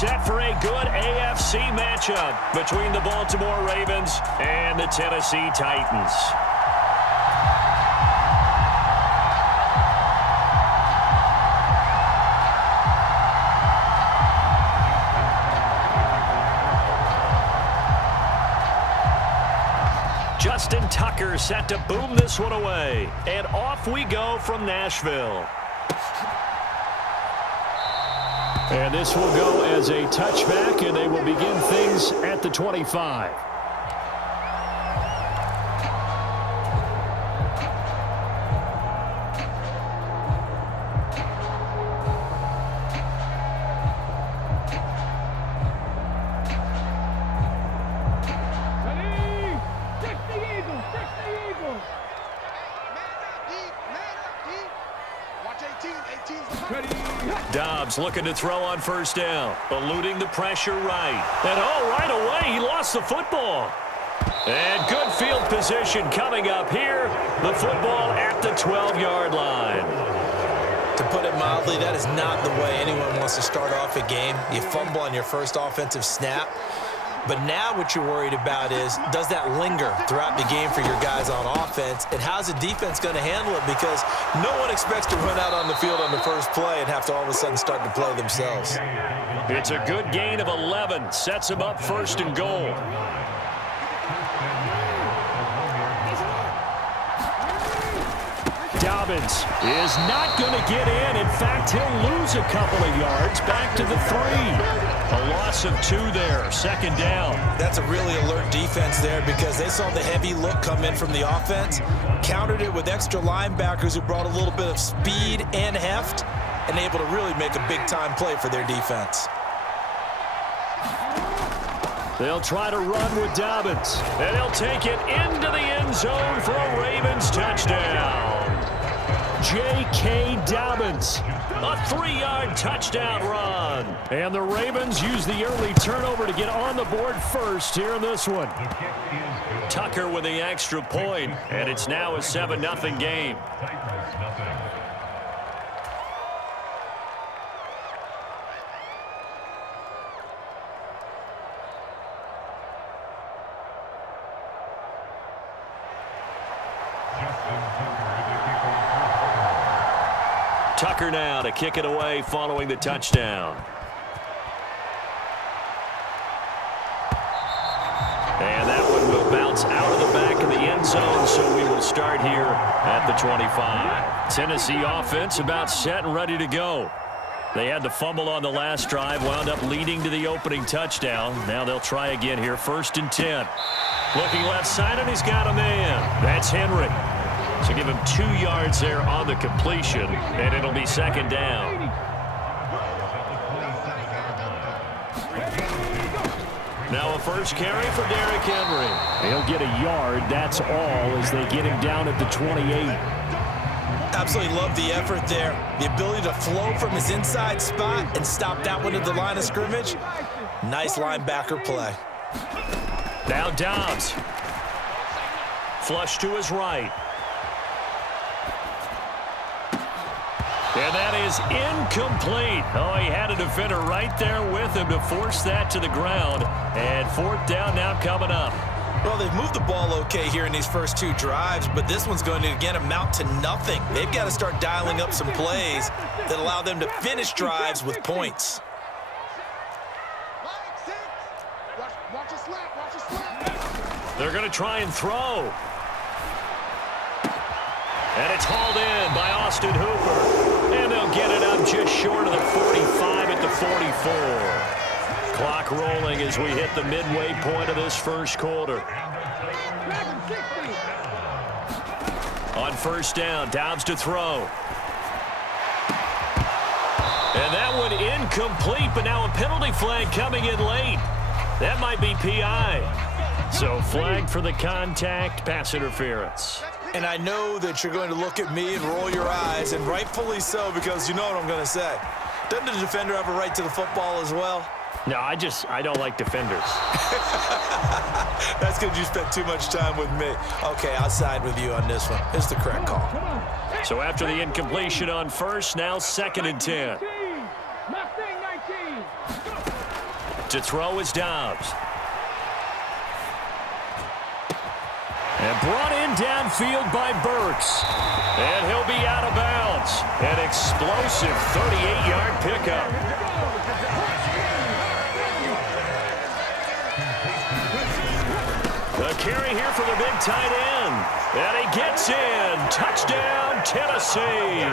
set for a good AFC matchup between the Baltimore Ravens and the Tennessee Titans. Justin Tucker set to boom this one away. And off we go from Nashville. And this will go as a touchback, and they will begin things at the 25. Dobbs looking to throw on first down, eluding the pressure right. And right away, he lost the football. And good field position coming up here. The football at the 12-yard line. To put it mildly, that is not the way anyone wants to start off a game. You fumble on your first offensive snap. But now what you're worried about is, does that linger throughout the game for your guys on offense? And how's the defense going to handle it? Because no one expects to run out on the field on the first play and have to all of a sudden start to play themselves. It's a good gain of 11. Sets them up first and goal. Dobbins is not going to get in. In fact, he'll lose a couple of yards back to the 3. A loss of 2 there, second down. That's a really alert defense there because they saw the heavy look come in from the offense, countered it with extra linebackers who brought a little bit of speed and heft, and able to really make a big-time play for their defense. They'll try to run with Dobbins, and he'll take it into the end zone for a Ravens touchdown. J.K. Dobbins, a 3-yard touchdown run. And the Ravens use the early turnover to get on the board first here in this one. Tucker with the extra point, and it's now a 7-0 game. Tucker now to kick it away following the touchdown. And that one will bounce out of the back of the end zone, so we will start here at the 25. Tennessee offense about set and ready to go. They had the fumble on the last drive, wound up leading to the opening touchdown. Now they'll try again here, 1st and 10. Looking left side, and he's got a man. That's Henry. So give him 2 yards there on the completion, and it'll be second down. Now a first carry for Derrick Henry. He'll get a yard, that's all, as they get him down at the 28. Absolutely love the effort there. The ability to flow from his inside spot and stop that one at the line of scrimmage. Nice linebacker play. Now Dobbs. Flush to his right. And that is incomplete. Oh, he had a defender right there with him to force that to the ground. And 4th down now coming up. Well, they've moved the ball okay here in these first 2 drives, but this one's going to, again, amount to nothing. They've got to start dialing up some plays that allow them to finish drives with points. They're going to try and throw. And it's hauled in by Austin Hooper. And they'll get it up just short of the 45 at the 44. Clock rolling as we hit the midway point of this first quarter. On first down, Dobbs to throw. And that one incomplete, but now a penalty flag coming in late. That might be PI. So flag for the contact, pass interference. And I know that you're going to look at me and roll your eyes, and rightfully so, because you know what I'm going to say. Doesn't the defender have a right to the football as well? No, I don't like defenders. That's because you spent too much time with me. Okay, I'll side with you on this one. It's the correct call. So after the incompletion on first, now 2nd and 10. To throw is Dobbs. And brought in downfield by Burks. And he'll be out of bounds. An explosive 38-yard pickup. The carry here for the big tight end. And he gets in. Touchdown, Tennessee.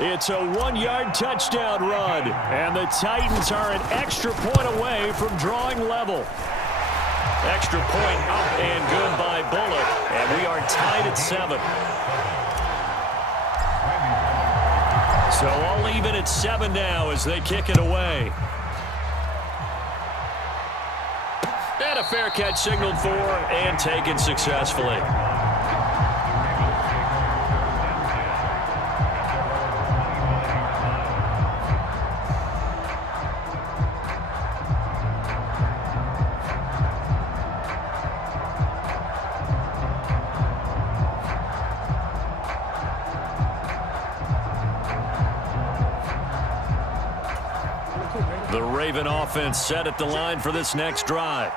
It's a 1-yard touchdown run. And the Titans are an extra point away from drawing level. Extra point up and good by Bullock. And we are tied at 7. So all even at 7 now as they kick it away. And a fair catch signaled for and taken successfully. The Raven offense set at the line for this next drive.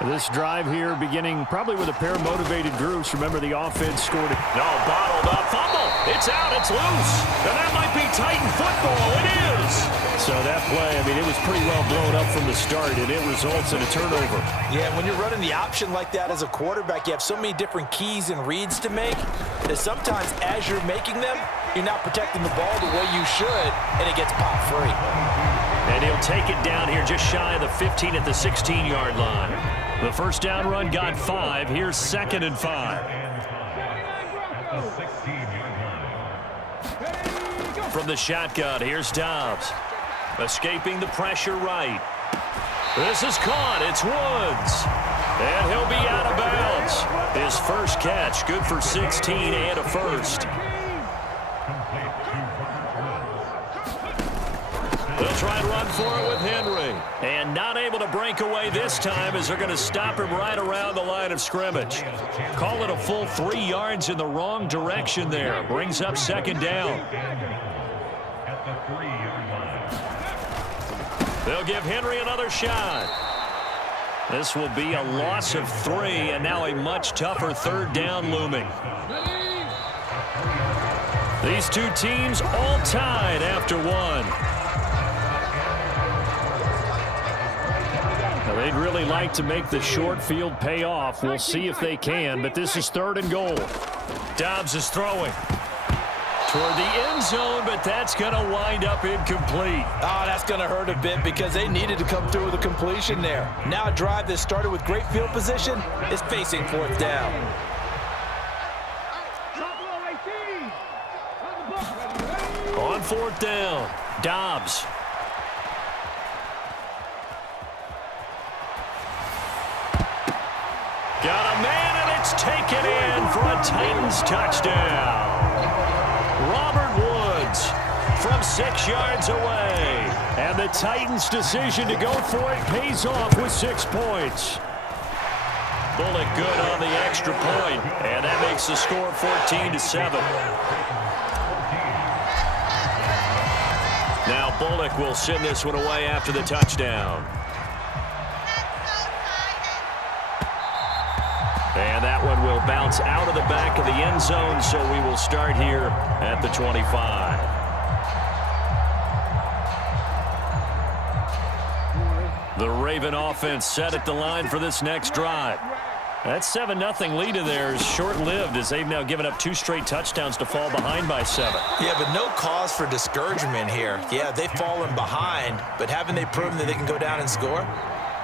This drive here beginning probably with a pair of motivated groups. Remember, the offense scored it. No, bottled up. Fumble. It's out. It's loose. And that might be Titan football. It is. So that play, I mean, it was pretty well blown up from the start, and it results in a turnover. Yeah, when you're running the option like that as a quarterback, you have so many different keys and reads to make that sometimes as you're making them, you're not protecting the ball the way you should, and it gets popped free. And he'll take it down here just shy of the 15 at the 16-yard line. The first down run got 5. Here's 2nd and 5. From the shotgun, here's Dobbs. Escaping the pressure right. This is caught. It's Woods. And he'll be out of bounds. His first catch, good for 16 and a first. They'll try and run for it with Henry. And not able to break away this time as they're going to stop him right around the line of scrimmage. Call it a full 3 yards in the wrong direction there. Brings up 2nd down. They'll give Henry another shot. This will be a loss of 3, and now a much tougher 3rd down looming. These two teams all tied after 1. They'd really like to make the short field pay off. We'll see if they can, but this is 3rd and goal. Dobbs is throwing toward the end zone, but that's going to wind up incomplete. Oh, that's going to hurt a bit because they needed to come through with a completion there. Now a drive that started with great field position is facing 4th down. On 4th down, Dobbs. Got a man, and it's taken in for a Titans touchdown. Robert Woods from 6 yards away. And the Titans' decision to go for it pays off with 6 points. Bullock good on the extra point, and that makes the score 14-7. Now Bullock will send this one away after the touchdown. And that one will bounce out of the back of the end zone, so we will start here at the 25. The Raven offense set at the line for this next drive. That 7-0 lead of theirs short-lived as they've now given up 2 straight touchdowns to fall behind by 7. Yeah, but no cause for discouragement here. Yeah, they've fallen behind, but haven't they proven that they can go down and score?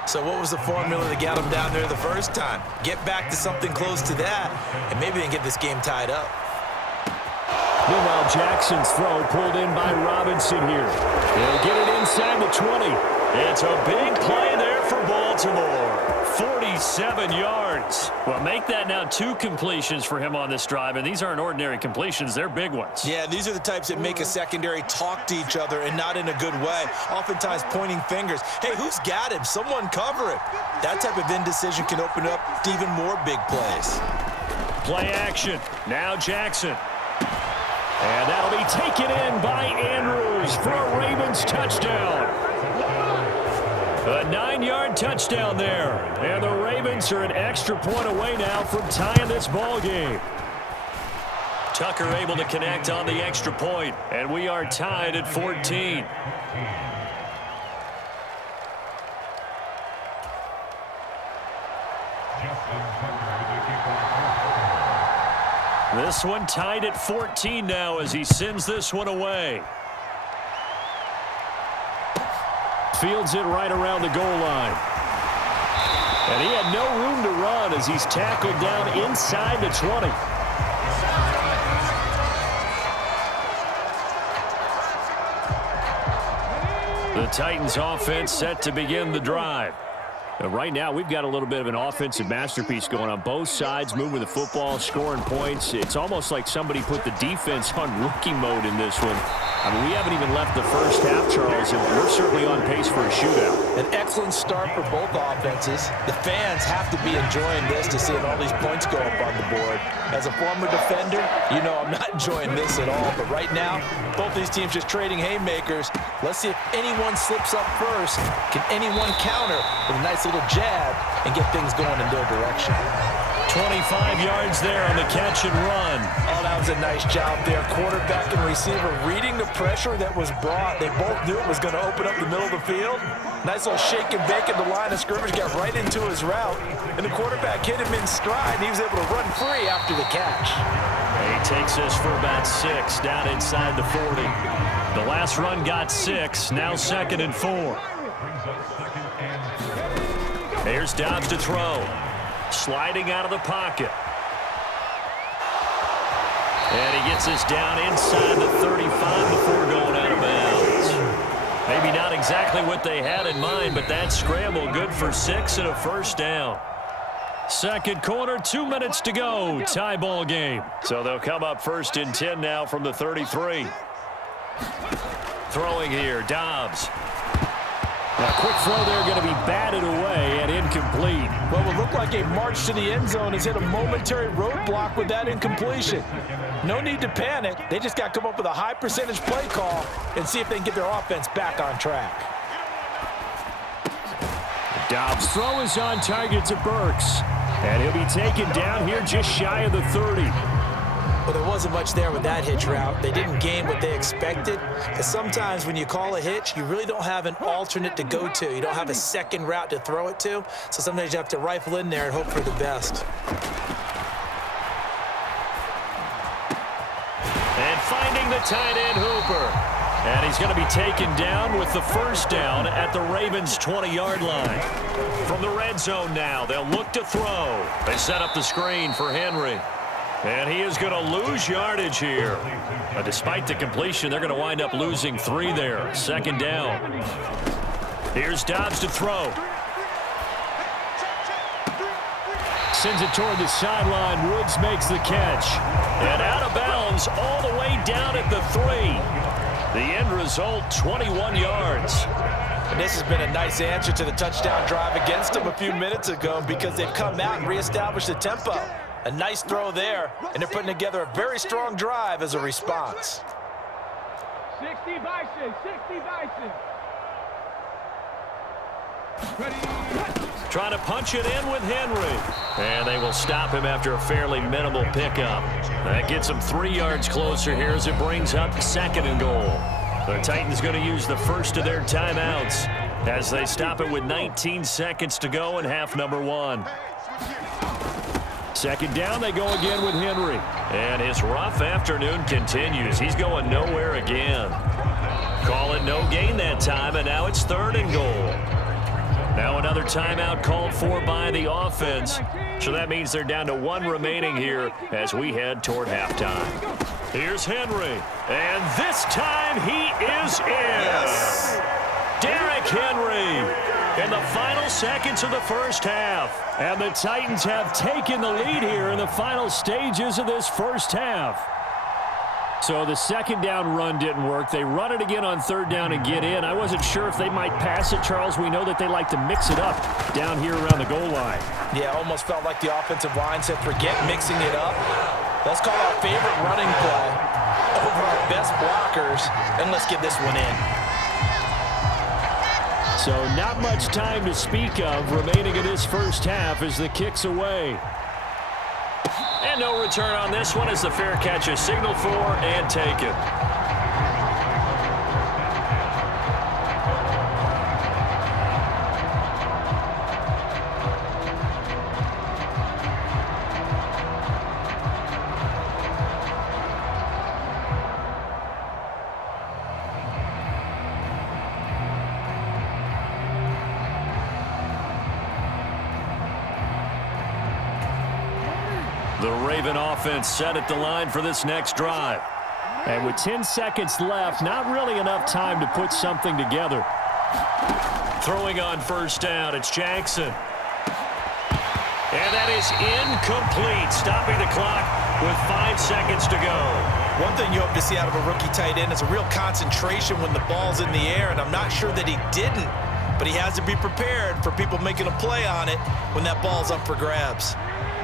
So what was the formula that got them down there the first time? Get back to something close to that, and maybe they can get this game tied up. Meanwhile, Jackson's throw pulled in by Robinson here. They'll get it inside the 20. It's a big play there for Baltimore. 47 yards. Well, make that now 2 completions for him on this drive, and these aren't ordinary completions. They're big ones. Yeah, these are the types that make a secondary talk to each other and not in a good way. Oftentimes pointing fingers. Hey, who's got him? Someone cover it. That type of indecision can open up to even more big plays. Play action. Now Jackson. And that'll be taken in by Andrews for a Ravens touchdown. A 9-yard touchdown there. And the Ravens are an extra point away now from tying this ball game. Tucker able to connect on the extra point, and we are tied at 14. This one tied at 14 now as he sends this one away. Fields it right around the goal line. And he had no room to run as he's tackled down inside the 20. The Titans offense set to begin the drive. Right now, we've got a little bit of an offensive masterpiece going on. Both sides moving the football, scoring points. It's almost like somebody put the defense on rookie mode in this one. I mean, we haven't even left the first half, Charles, and we're certainly on pace for a shootout. An excellent start for both offenses. The fans have to be enjoying this to see all these points go up on the board. As a former defender, you know I'm not enjoying this at all. But right now, both these teams just trading haymakers. Let's see if anyone slips up first. Can anyone counter with a nice little jab and get things going in their direction? 25 yards there on the catch and run. Oh, that was a nice job there. Quarterback and receiver reading the pressure that was brought. They both knew it was going to open up the middle of the field. Nice little shake and bake at the line of scrimmage, got right into his route, and the quarterback hit him in stride, and he was able to run free after the catch. He takes us for about 6 down inside the 40. The last run got 6, now 2nd and 4. Here's Dobbs to throw. Sliding out of the pocket. And he gets us down inside the 35 before going out of bounds. Maybe not exactly what they had in mind, but that scramble good for 6 and a first down. Second quarter, 2 minutes to go. Tie ball game. So they'll come up 1st and 10 now from the 33. Throwing here, Dobbs. A quick throw there going to be batted away and incomplete. Well, it looked like a march to the end zone has hit a momentary roadblock with that incompletion. No need to panic. They just got to come up with a high percentage play call and see if they can get their offense back on track. Dobbs' throw is on target to Burks. And he'll be taken down here just shy of the 30. Well, there wasn't much there with that hitch route. They didn't gain what they expected. Because sometimes when you call a hitch, you really don't have an alternate to go to. You don't have a second route to throw it to. So sometimes you have to rifle in there and hope for the best. And finding the tight end, Hooper. And he's going to be taken down with the first down at the Ravens' 20-yard line. From the red zone now, they'll look to throw. They set up the screen for Henry. And he is going to lose yardage here. But despite the completion, they're going to wind up losing 3 there. 2nd down. Here's Dobbs to throw. Sends it toward the sideline. Woods makes the catch. And out of bounds all the way down at the 3. The end result, 21 yards. And this has been a nice answer to the touchdown drive against them a few minutes ago because they've come out and reestablished the tempo. A nice throw there, and they're putting together a very strong drive as a response. 60 Bison, 60 Bison. Trying to punch it in with Henry. And they will stop him after a fairly minimal pickup. That gets them 3 yards closer here as it brings up 2nd and goal. The Titans going to use the first of their timeouts as they stop it with 19 seconds to go in half number 1. 2nd down, they go again with Henry. And his rough afternoon continues. He's going nowhere again. Call it no gain that time, and now it's 3rd and goal. Now another timeout called for by the offense. So that means they're down to 1 remaining here as we head toward halftime. Here's Henry. And this time he is in. Yes. Derrick Henry in the final seconds of the first half. And the Titans have taken the lead here in the final stages of this first half. So the 2nd down run didn't work. They run it again on 3rd down and get in. I wasn't sure if they might pass it, Charles. We know that they like to mix it up down here around the goal line. Yeah, almost felt like the offensive line said, forget mixing it up. Let's call our favorite running play over our best blockers, and let's get this one in. So not much time to speak of remaining in this first half as the kick's away. And no return on this one as the fair catch is signaled for and taken. The Raven offense set at the line for this next drive. And with 10 seconds left, not really enough time to put something together. Throwing on first down, it's Jackson. And that is incomplete, stopping the clock with 5 seconds to go. One thing you hope to see out of a rookie tight end is a real concentration when the ball's in the air, and I'm not sure that he didn't, but he has to be prepared for people making a play on it when that ball's up for grabs.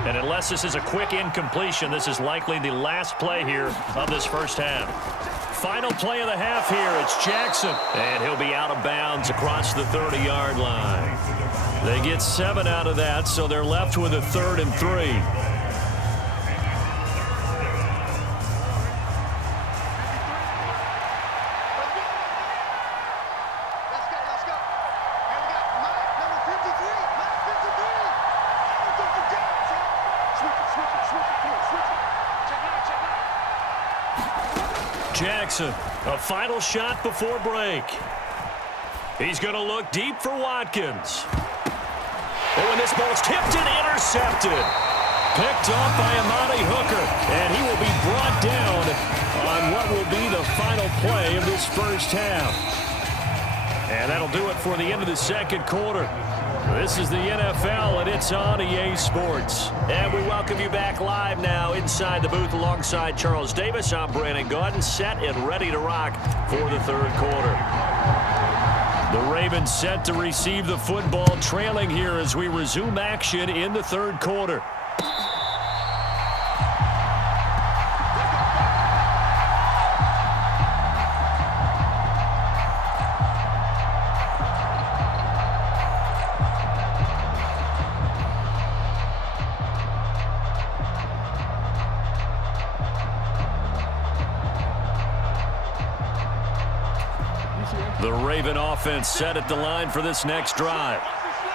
And unless this is a quick incompletion, this is likely the last play here of this first half. Final play of the half here, it's Jackson. And he'll be out of bounds across the 30-yard line. They get 7 out of that, so they're left with a 3rd and 3. Jackson, a final shot before break. He's going to look deep for Watkins. Oh, and this ball's tipped and intercepted. Picked off by Amani Hooker, and he will be brought down on what will be the final play of this first half. And that'll do it for the end of the second quarter. This is the NFL, and it's on EA Sports. And we welcome you back live now inside the booth alongside Charles Davis. I'm Brandon Gaudin, set and ready to rock for the third quarter. The Ravens set to receive the football, trailing here as we resume action in the third quarter. The Raven offense set at the line for this next drive.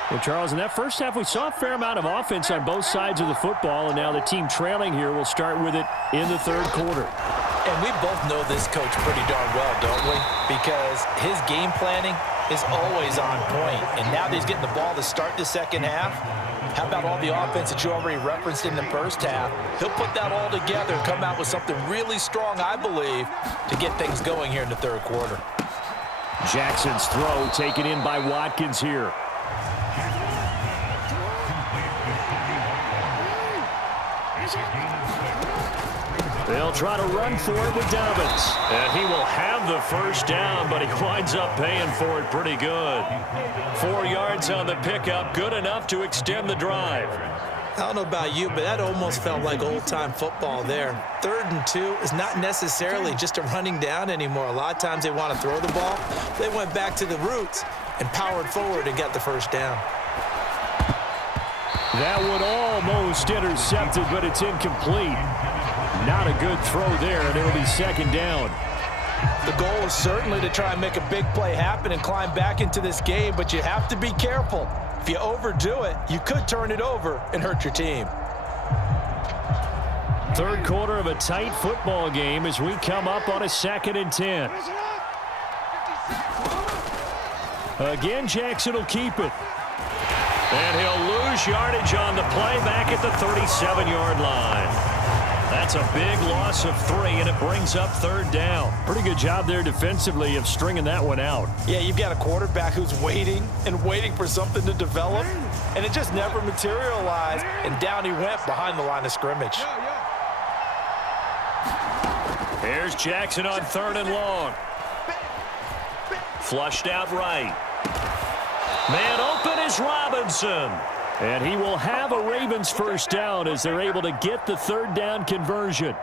Well, Charles, in that first half, we saw a fair amount of offense on both sides of the football, and now the team trailing here will start with it in the third quarter. And we both know this coach pretty darn well, don't we? Because his game planning is always on point. And now that he's getting the ball to start the second half, how about all the offense that you already referenced in the first half? He'll put that all together and come out with something really strong, I believe, to get things going here in the third quarter. Jackson's throw taken in by Watkins here. They'll try to run for it with Dobbins. And he will have the first down, but he winds up paying for it pretty good. 4 yards on the pickup, good enough to extend the drive. I don't know about you, but that almost felt like old-time football there. 3rd and 2 is not necessarily just a running down anymore. A lot of times they want to throw the ball. They went back to the roots and powered forward and got the first down. That one almost intercepted, but it's incomplete. Not a good throw there, and it'll be second down. The goal is certainly to try and make a big play happen and climb back into this game, but you have to be careful. If you overdo it, you could turn it over and hurt your team. Third quarter of a tight football game as we come up on a 2nd and 10. Again, Jackson will keep it. And he'll lose yardage on the play back at the 37-yard line. That's a big loss of 3, and it brings up 3rd down. Pretty good job there defensively of stringing that one out. Yeah, you've got a quarterback who's waiting and waiting for something to develop, and it just never materialized, and down he went behind the line of scrimmage. Here's Jackson on 3rd and long. Flushed out right. Man open is Robinson. And he will have a Ravens first down as they're able to get the 3rd down conversion.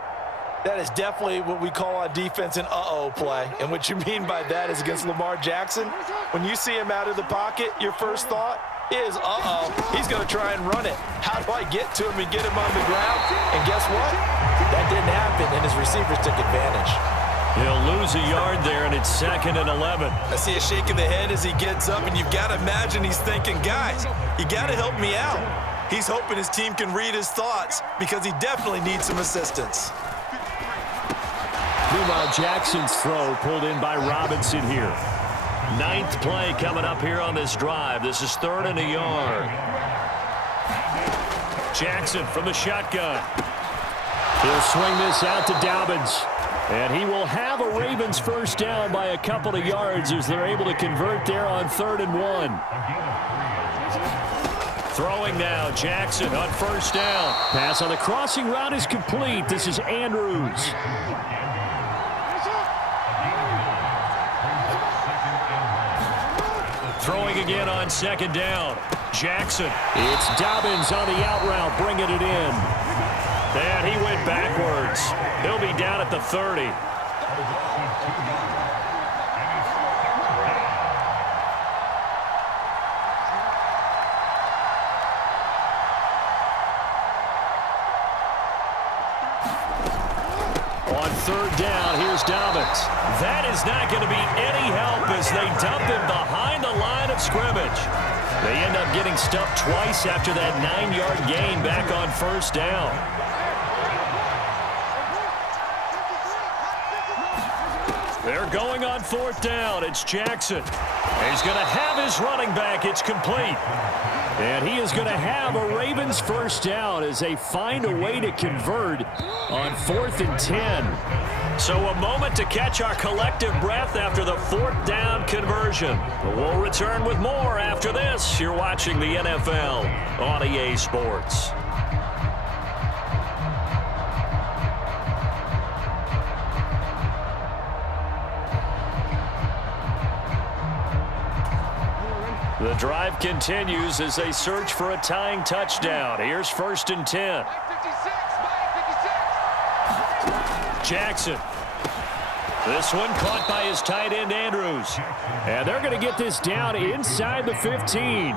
That is definitely what we call on defense an uh-oh play. And what you mean by that is against Lamar Jackson, when you see him out of the pocket, your first thought is, uh-oh, he's going to try and run it. How do I get to him and get him on the ground? And guess what? That didn't happen, and his receivers took advantage. He'll lose a yard there, and it's 2nd and 11. I see a shake of the head as he gets up, and you've got to imagine he's thinking, guys, you got to help me out. He's hoping his team can read his thoughts because he definitely needs some assistance. Meanwhile, Jackson's throw pulled in by Robinson here. 9th play coming up here on this drive. This is 3rd and a yard. Jackson from the shotgun. He'll swing this out to Dobbins. And he will have a Ravens first down by a couple of yards as they're able to convert there on 3rd and 1. Throwing now, Jackson on first down. Pass on the crossing route is complete. This is Andrews. Throwing again on 2nd down. Jackson. It's Dobbins on the out route, bringing it in. And he went backwards. He'll be down at the 30. On 3rd down, here's Dobbins. That is not going to be any help as they dump him behind the line of scrimmage. They end up getting stuffed twice after that 9-yard gain back on first down. They're going on 4th down. It's Jackson. He's going to have his running back. It's complete. And he is going to have a Ravens first down as they find a way to convert on 4th and 10. So a moment to catch our collective breath after the 4th down conversion. We'll return with more after this. You're watching the NFL on EA Sports. The drive continues as they search for a tying touchdown. Here's 1st and 10. Jackson. This one caught by his tight end, Andrews. And they're going to get this down inside the 15.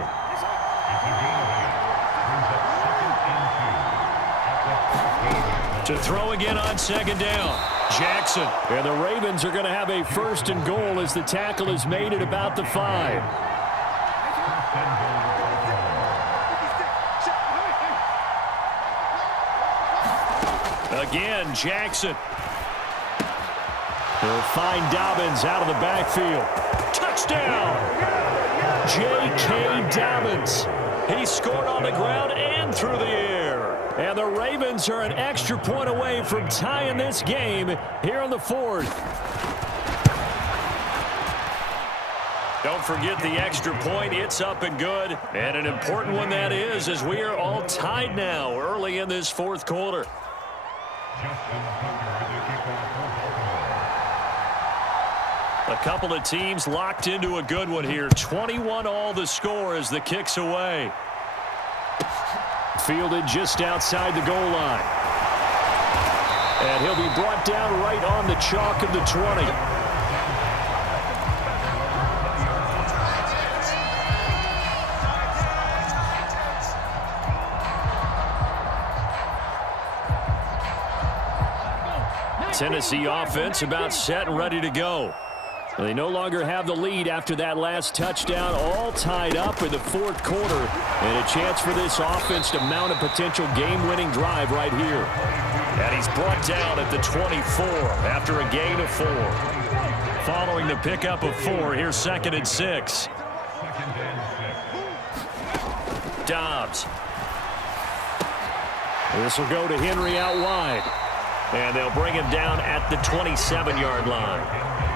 To throw again on 2nd down. Jackson. And the Ravens are going to have a 1st and goal as the tackle is made at about the 5. Again, Jackson. They'll find Dobbins out of the backfield. Touchdown! J.K. Dobbins. He scored on the ground and through the air. And the Ravens are an extra point away from tying this game here in the 4th. Don't forget the extra point. It's up and good. And an important one that is, as we are all tied now early in this 4th quarter. A couple of teams locked into a good one here. 21-all the score as the kick's away. Fielded just outside the goal line. And he'll be brought down right on the chalk of the 20. Tennessee offense about set and ready to go. They no longer have the lead after that last touchdown, all tied up in the 4th quarter. And a chance for this offense to mount a potential game-winning drive right here. And he's brought down at the 24 after a gain of 4. Following the pickup of 4, here's 2nd and 6. Dobbs. This will go to Henry out wide. And they'll bring him down at the 27-yard line.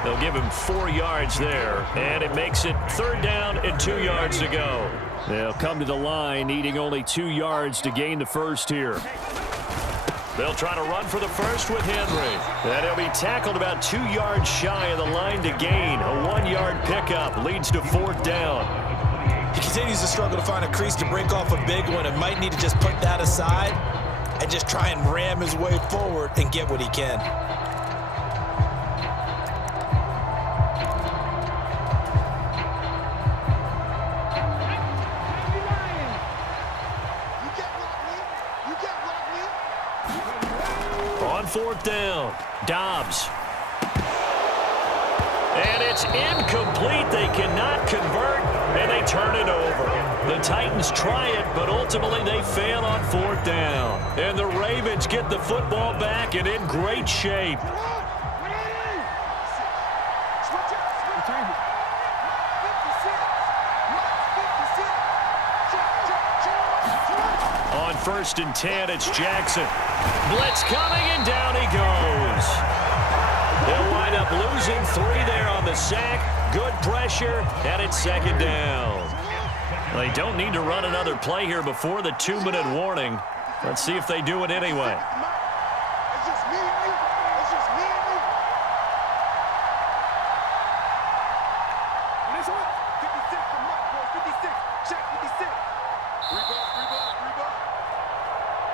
They'll give him 4 yards there, and it makes it 3rd down and 2 yards to go. They'll come to the line, needing only 2 yards to gain the first here. They'll try to run for the first with Henry. And he'll be tackled about 2 yards shy of the line to gain. A 1-yard pickup leads to 4th down. He continues to struggle to find a crease to break off a big one and might need to just put that aside and just try and ram his way forward and get what he can. On fourth down, Dobbs. And it's incomplete. They cannot convert, and they turn it over. The Titans try it, but ultimately they fail on fourth down. And the Ravens get the football back and in great shape. On 1st and 10, it's Jackson. Blitz coming, and down he goes. They'll wind up losing 3 there on the sack. Good pressure, and it's 2nd down. They don't need to run another play here before the 2-minute warning. Let's see if they do it anyway.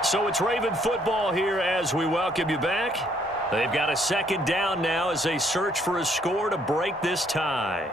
So it's Raven football here as we welcome you back. They've got a 2nd down now as they search for a score to break this tie.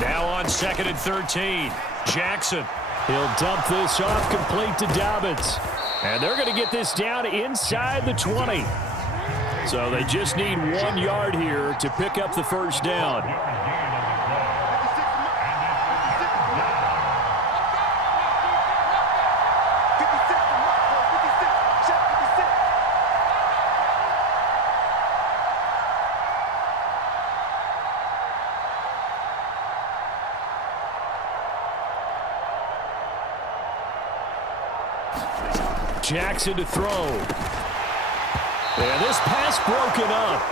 Now on 2nd and 13, Jackson. He'll dump this off complete to Dobbins. And they're going to get this down inside the 20. So they just need 1 yard here to pick up the 1st down. Jackson to throw. And this pass broken up.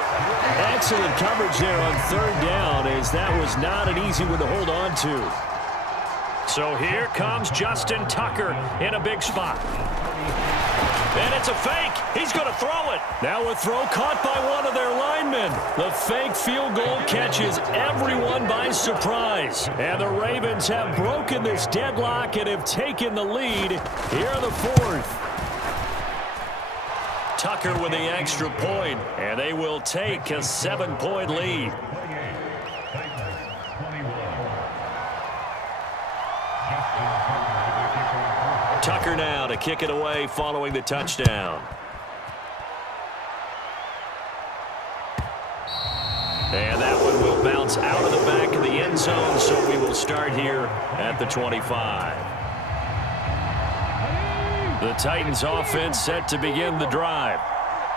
Excellent coverage there on 3rd down, as that was not an easy one to hold on to. So here comes Justin Tucker in a big spot. And it's a fake. He's going to throw it. Now a throw caught by one of their linemen. The fake field goal catches everyone by surprise. And the Ravens have broken this deadlock and have taken the lead here in the 4th. Tucker with the extra point, and they will take a 7-point lead. Tucker now to kick it away following the touchdown. And that one will bounce out of the back of the end zone, so we will start here at the 25. The Titans offense set to begin the drive.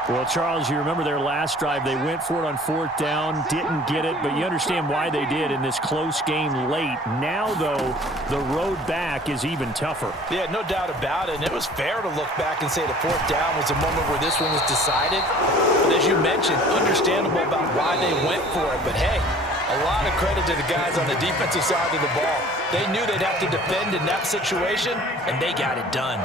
Well, Charles, you remember their last drive. They went for it on 4th down, didn't get it, but you understand why they did in this close game late. Now, though, the road back is even tougher. Yeah, no doubt about it. And it was fair to look back and say the 4th down was a moment where this one was decided. But as you mentioned, understandable about why they went for it. But, hey, a lot of credit to the guys on the defensive side of the ball. They knew they'd have to defend in that situation, and they got it done.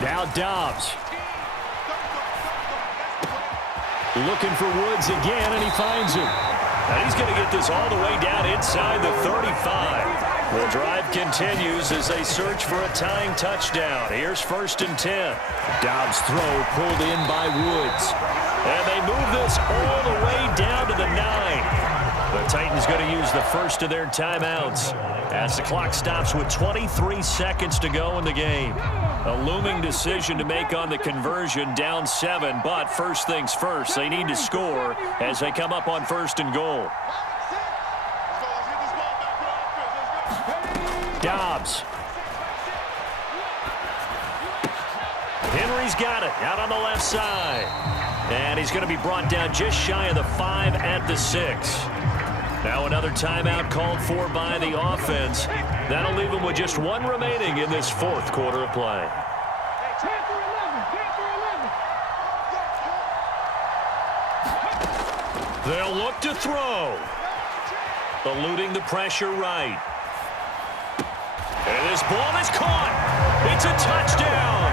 Now Dobbs. Looking for Woods again, and he finds him. And he's going to get this all the way down inside the 35. The drive continues as they search for a tying touchdown. Here's 1st and 10. Dobbs' throw pulled in by Woods. And they move this all the way down to the 9. The Titans going to use the first of their timeouts as the clock stops with 23 seconds to go in the game. A looming decision to make on the conversion, down 7, but first things first, they need to score as they come up on 1st and goal. Dobbs. Henry's got it out on the left side. And he's going to be brought down just shy of the 5 at the 6. Now another timeout called for by the offense. That'll leave them with just 1 remaining in this 4th quarter of play. They'll look to throw. Eluding the pressure right. And this ball is caught. It's a touchdown.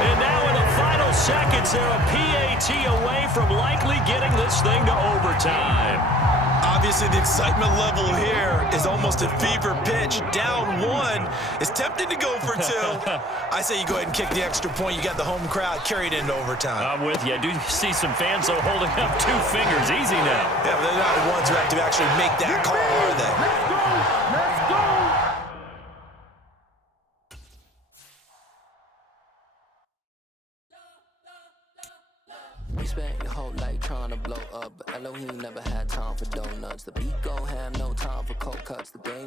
And now in the final seconds, they're a PAT away from likely getting this thing to overtime. Obviously, the excitement level here is almost a fever pitch. Down one. It's tempting to go for two. I say you go ahead and kick the extra point. You got the home crowd carried into overtime. I'm with you. I do see some fans, though, holding up 2 fingers. Easy now. Yeah, but they're not the ones who have to actually make that call, are they? Let's go! You spent your whole life trying to blow up, but Elohim never had time for donuts. The beat go ham, no time for cold cuts. The game